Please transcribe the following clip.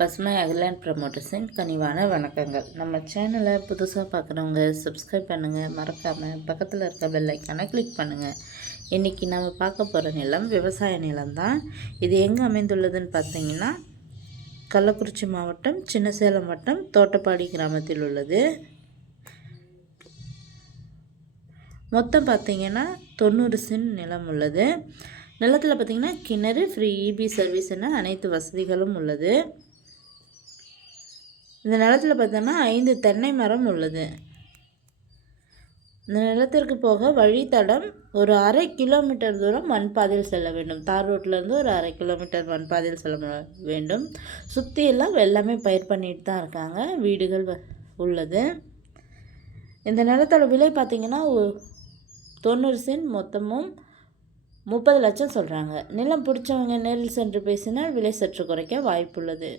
பசுமை அகிலாண்ட் ப்ரமோட்டர்ஸின் கனிவான வணக்கங்கள். நம்ம சேனலை புதுசாக பார்க்குறவங்க சப்ஸ்கிரைப் பண்ணுங்கள் மறக்காமல் பக்கத்தில் இருக்க பெல்லைக்கான கிளிக் பண்ணுங்கள் இன்றைக்கி நம்ம பார்க்க போகிற நிலம் விவசாய நிலம் தான். இது எங்கே அமைந்துள்ளதுன்னு பார்த்தீங்கன்னா கள்ளக்குறிச்சி மாவட்டம் சின்னசேலம் வட்டம் தோட்டப்பாடி கிராமத்தில் உள்ளது. மொத்தம் பார்த்திங்கன்னா தொண்ணூறு சென்ட் நிலம் உள்ளது. நிலத்தில் பார்த்திங்கன்னா கிணறு ஃப்ரீ இபி சர்வீஸ் என அனைத்து வசதிகளும் உள்ளது. இந்த நிலத்தில் பார்த்தோன்னா ஐந்து தென்னை மரம் உள்ளது. இந்த நிலத்திற்கு போக வழித்தடம் ஒரு அரை கிலோமீட்டர் தூரம் மண் பாதையில் செல்ல வேண்டும். தார் ரோட்லேருந்து ஒரு அரை கிலோமீட்டர் மண் பாதையில் செல்ல வேண்டும். சுற்றியெல்லாம் எல்லாமே பயிர் பண்ணிட்டு தான் இருக்காங்க. வீடுகள் வ- உள்ளது. இந்த நிலத்தோட விலை பார்த்திங்கன்னா தொண்ணூறு சென்ட் மொத்தமும் முப்பது லட்சம் சொல்கிறாங்க நிலம் பிடிச்சவங்க நேரில் சென்று பேசினால் விலை சற்று குறைக்க வாய்ப்புள்ளது.